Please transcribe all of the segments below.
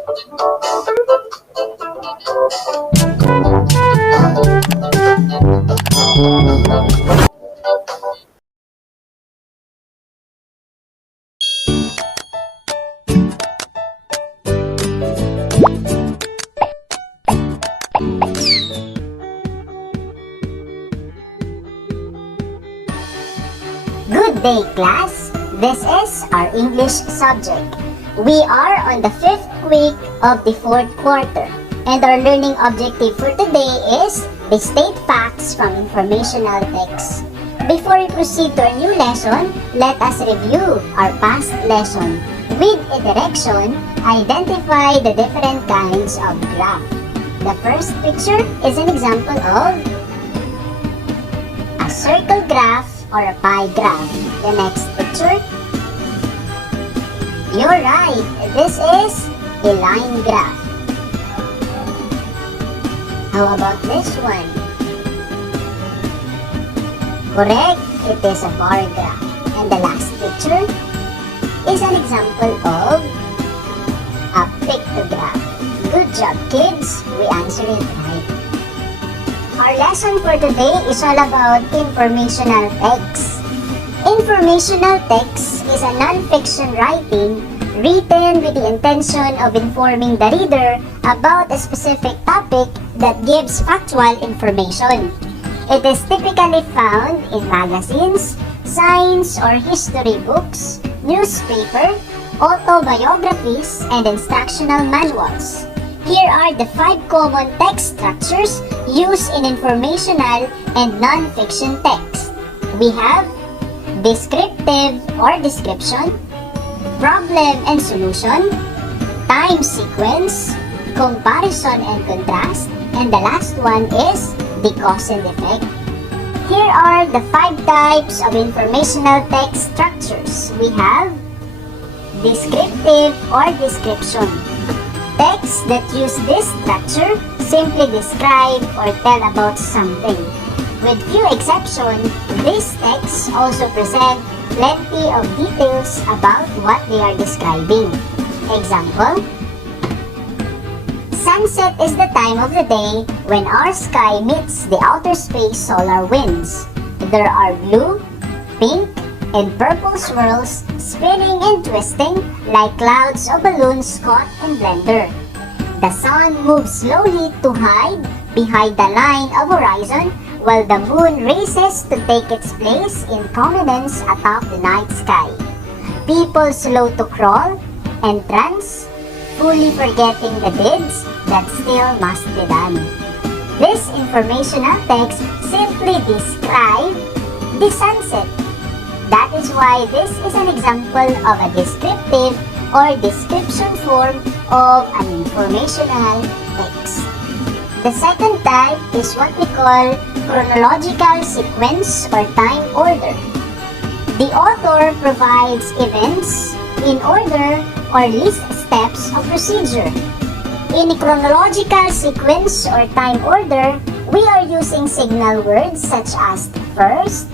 Good day, class! This is our English subject. We are on the 5th week of the 4th quarter, and our learning objective for today is Restate facts from informational text. Before we proceed to our new lesson, let us review our past lesson. With a direction, identify the different kinds of graph. The first picture is an example of a circle graph or a pie graph. The next picture, you're right, this is a line graph. How about this one? Correct, it is a bar graph. And the last picture is an example of a pictograph. Good job, kids, we answered it right. Our lesson for today is all about informational text. Informational text is a non-fiction writing written with the intention of informing the reader about a specific topic that gives factual information. It is typically found in magazines, science or history books, newspaper, autobiographies, and instructional manuals. Here are the 5 common text structures used in informational and non-fiction text. We have descriptive or description, problem and solution, time sequence, comparison and contrast, and the last one is the cause and effect. Here are the 5 types of informational text structures. We have descriptive or description. Texts that use this structure simply describe or tell about something. With few exceptions, these texts also present plenty of details about what they are describing. Example, sunset is the time of the day when our sky meets the outer space solar winds. There are blue, pink, and purple swirls spinning and twisting like clouds or balloons caught in blender. The sun moves slowly to hide behind the line of horizon while the moon races to take its place in prominence atop the night sky. People slow to crawl and trance, fully forgetting the deeds that still must be done. This informational text simply describes the sunset. That is why this is an example of a descriptive or description form of an informational text. The second type is what we call chronological sequence or time order. The author provides events in order or lists steps of procedure. In chronological sequence or time order, we are using signal words such as first,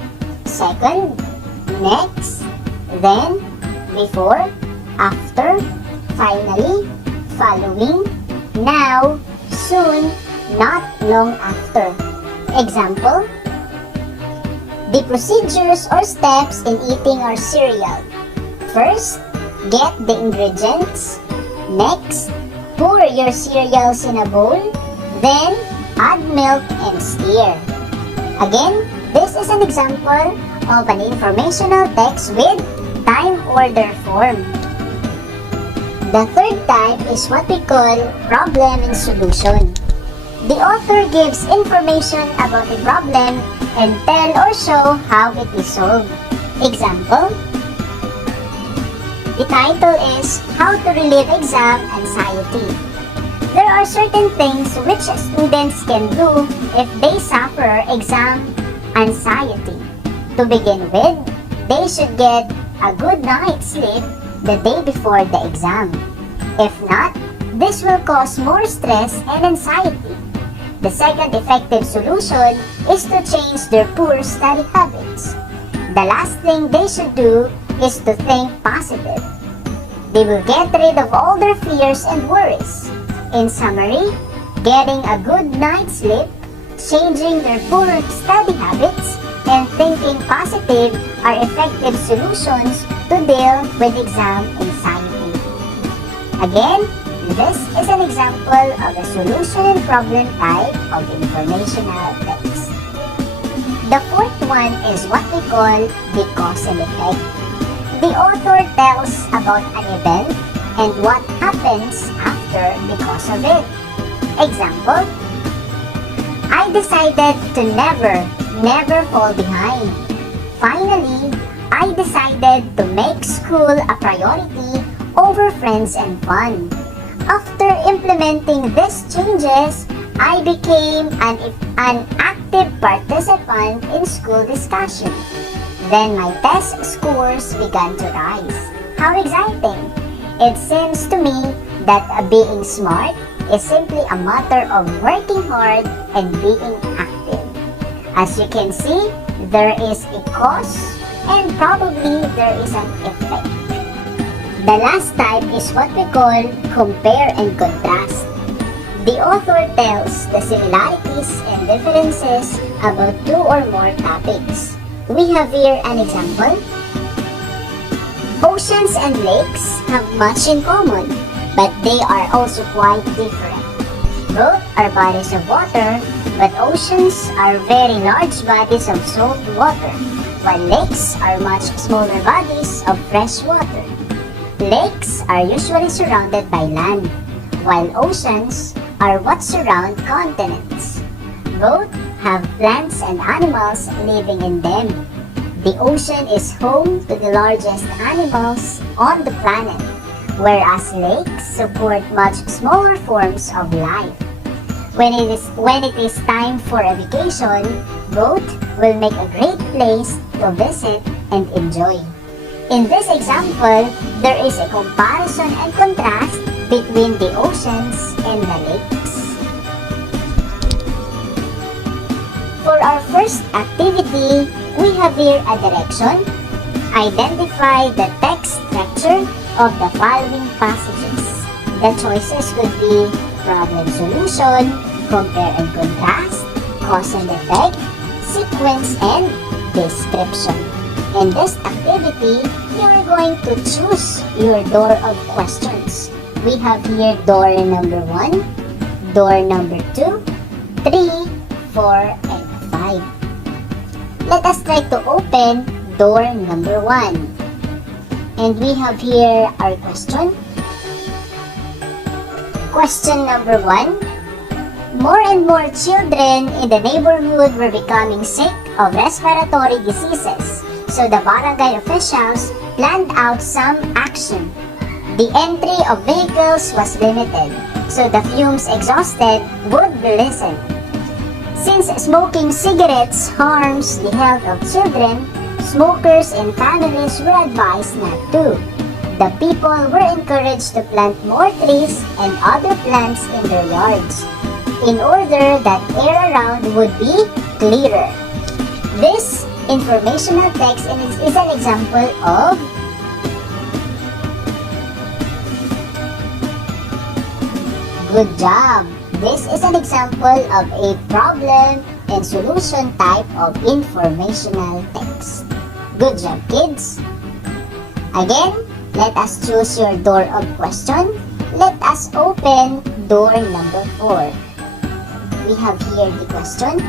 second, next, then, before, after, finally, following, now, soon, not long after. Example, the procedures or steps in eating our cereal. First, get the ingredients. Next, pour your cereals in a bowl. Then, add milk and stir. Again, this is an example of an informational text with time order form. The third type is what we call problem and solution. The author gives information about a problem and tell or show how it is solved. Example, the title is How to Relieve Exam Anxiety. There are certain things which students can do if they suffer exam anxiety. To begin with, they should get a good night's sleep the day before the exam. If not, this will cause more stress and anxiety. The second effective solution is to change their poor study habits. The last thing they should do is to think positive. They will get rid of all their fears and worries. In summary, getting a good night's sleep, changing their poor study habits, and thinking positive are effective solutions to deal with exam anxiety. Again, this is an example of a solution and problem type of informational text. The fourth one is what we call the cause and effect. The author tells about an event and what happens after because of it. Example, I decided to never fall behind. Finally, I decided to make school a priority over friends and fun. After implementing these changes, I became an active participant in school discussion. Then my test scores began to rise. How exciting! It seems to me that being smart is simply a matter of working hard and being active. As you can see, there is a cause and probably there is an effect. The last type is what we call compare and contrast. The author tells the similarities and differences about two or more topics. We have here an example. Oceans and lakes have much in common, but they are also quite different. Both are bodies of water, but oceans are very large bodies of salt water, while lakes are much smaller bodies of fresh water. Lakes are usually surrounded by land, while oceans are what surround continents. Both have plants and animals living in them. The ocean is home to the largest animals on the planet, whereas lakes support much smaller forms of life. When it is time for a vacation, both will make a great place to visit and enjoy. In this example, there is a comparison and contrast between the oceans and the lakes. For our first activity, we have here a direction. Identify the text structure of the following passages. The choices could be problem solution, compare and contrast, cause and effect, sequence, and description. In this activity, you are going to choose your door of questions. We have here door number 1, door number 2, 3, 4, and 5. Let us try to open door number 1. And we have here our question. Question number 1. More and more children in the neighborhood were becoming sick of respiratory diseases, so the barangay officials planned out some action. The entry of vehicles was limited, so the fumes exhausted would be lessened. Since smoking cigarettes harms the health of children, smokers and families were advised not to. The people were encouraged to plant more trees and other plants in their yards, in order that air around would be clearer. This informational text is an example of good job. This is an example of a problem and solution type of informational text. Good job, kids. Again, let us choose your door of question. Let us open door number 4. We have here the question.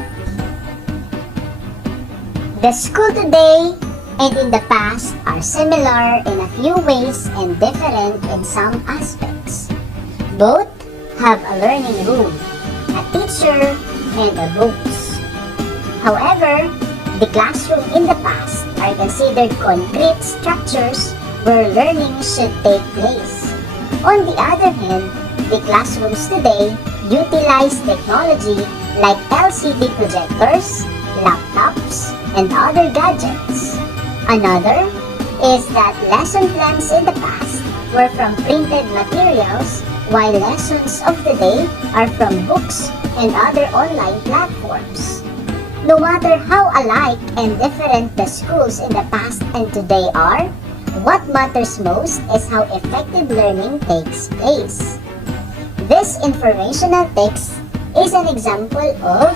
The school today and in the past are similar in a few ways and different in some aspects. Both have a learning room, a teacher, and a books. However, the classroom in the past are considered concrete structures where learning should take place. On the other hand, the classrooms today utilize technology like LCD projectors, laptops, and other gadgets. Another is that lesson plans in the past were from printed materials, while lessons of today are from books and other online platforms. No matter how alike and different the schools in the past and today are, What matters most is how effective learning takes place. This informational text is an example of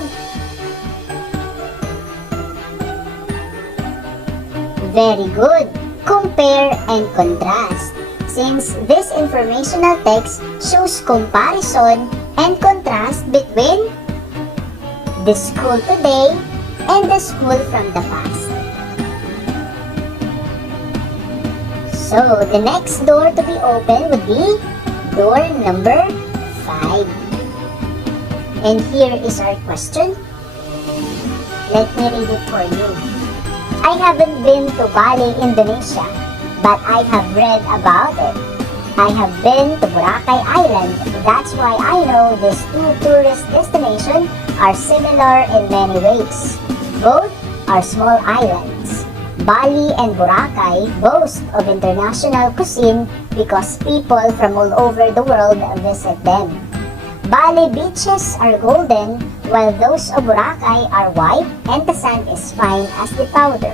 very good. Compare and contrast. Since this informational text shows comparison and contrast between the school today and the school from the past. So, the next door to be opened would be door number 5. And here is our question. Let me read it for you. I haven't been to Bali, Indonesia, but I have read about it. I have been to Boracay Island. That's why I know these two tourist destinations are similar in many ways. Both are small islands. Bali and Boracay boast of international cuisine because people from all over the world visit them. Bali beaches are golden while those of Boracay are white and the sand is fine as the powder.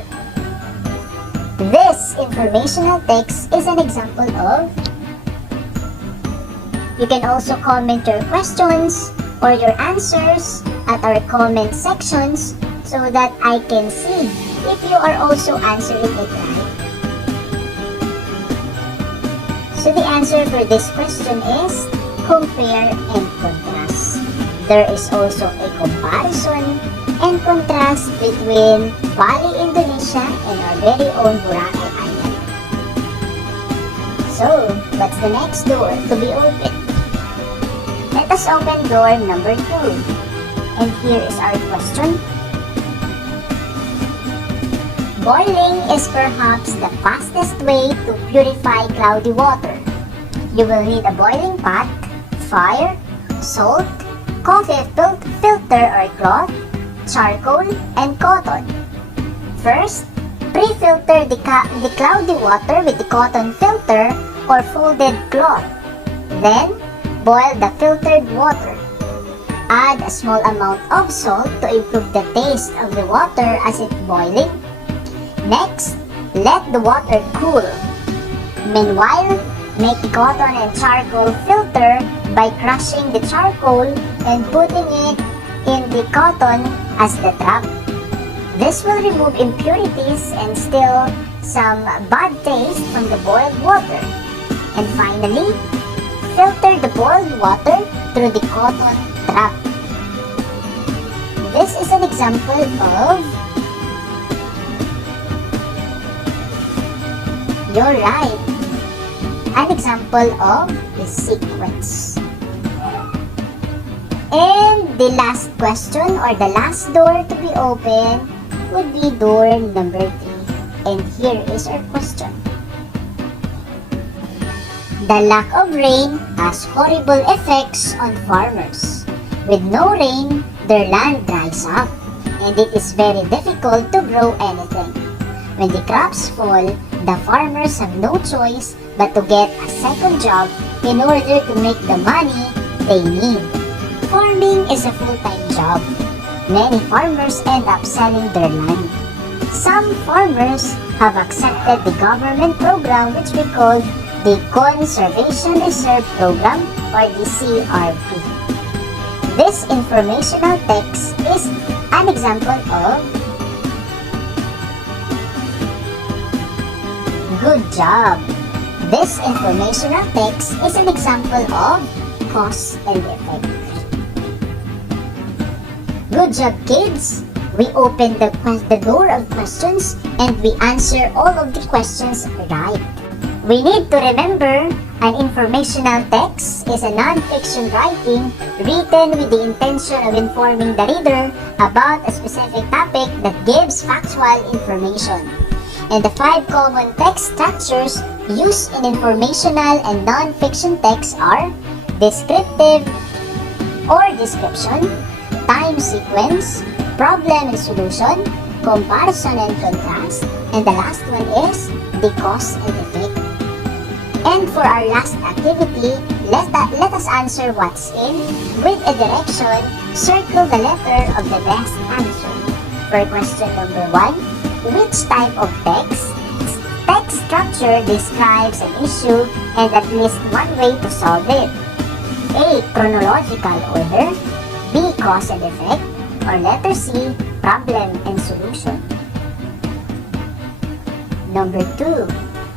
This informational text is an example of. You can also comment your questions or your answers at our comment sections so that I can see if you are also answering it right. So the answer for this question is compare and contrast. There is also a comparison and contrast between Bali, Indonesia and our very own Boracay Island. So, what's the next door to be opened? Let us open door number 2. And here is our question. Boiling is perhaps the fastest way to purify cloudy water. You will need a boiling pot, fire, salt, coffee filter or cloth, charcoal, and cotton. First, pre-filter the cloudy water with the cotton filter or folded cloth. Then, boil the filtered water. Add a small amount of salt to improve the taste of the water as it's boiling. Next, let the water cool. Meanwhile, make the cotton and charcoal filter by crushing the charcoal and putting it in the cotton as the trap. This will remove impurities and still some bad taste from the boiled water. And finally, filter the boiled water through the cotton trap. This is an example of. You're right. An example of the sequence. And the last question or the last door to be opened would be door number 3. And here is our question. The lack of rain has horrible effects on farmers. With no rain, their land dries up, and it is very difficult to grow anything. When the crops fall, the farmers have no choice but to get a second job in order to make the money they need. Farming is a full-time job. Many farmers end up selling their land. Some farmers have accepted the government program which we call the Conservation Reserve Program or the CRP. This informational text is an example of. Good job! This informational text is an example of cause and effect. Good job, kids! We opened the door of questions and we answer all of the questions right. We need to remember an informational text is a non-fiction writing written with the intention of informing the reader about a specific topic that gives factual information. And the 5 common text structures used in informational and non-fiction text are descriptive or description, time sequence, problem and solution, comparison and contrast, and the last one is the cause and effect. And for our last activity, let us answer what's in with a direction. Circle the letter of the best answer. For question number 1, which type of text text structure describes an issue and at least one way to solve it. A. Chronological order. B. Cause and effect. Or letter C. Problem and solution. Number 2.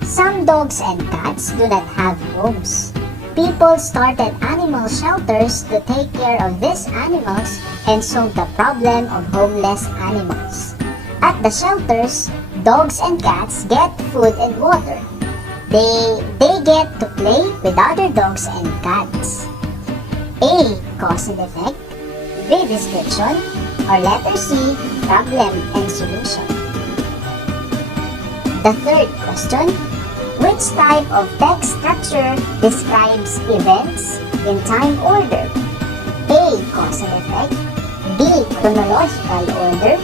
Some dogs and cats do not have homes. People started animal shelters to take care of these animals and solve the problem of homeless animals. At the shelters, dogs and cats get food and water. They get to play with other dogs and cats. A. Cause and effect. B. Description. Or letter C. Problem and solution. The third question. Which type of text structure describes events in time order? A. Cause and effect. B. Chronological order.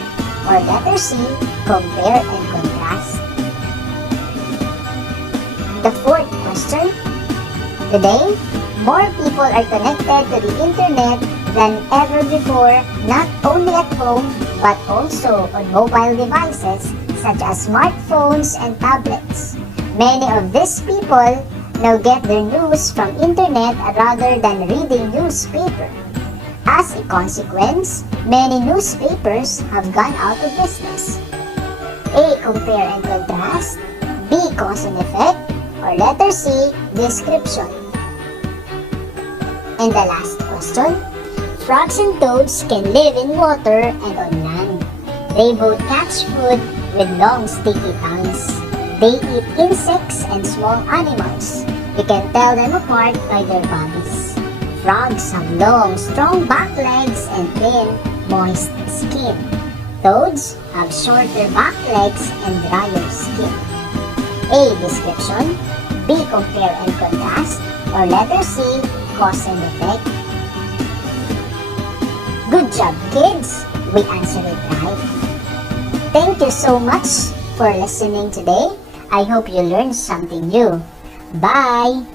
Or letter C. Compare and contrast. The fourth question. Today, more people are connected to the internet than ever before, not only at home but also on mobile devices such as smartphones and tablets. Many of these people now get their news from internet rather than reading newspaper. As a consequence, many newspapers have gone out of business. A. Compare and contrast. B. Cause and effect. Or letter C. Description. And the last question. Frogs and toads can live in water and on land. They both catch food with long sticky tongues. They eat insects and small animals. You can tell them apart by their bodies. Frogs have long, strong back legs and thin, moist skin. Toads have shorter back legs and drier skin. A. Description. B. Compare and contrast. Or letter C. Cause and effect. Good job, kids! We answered it right. Thank you so much for listening today. I hope you learned something new. Bye!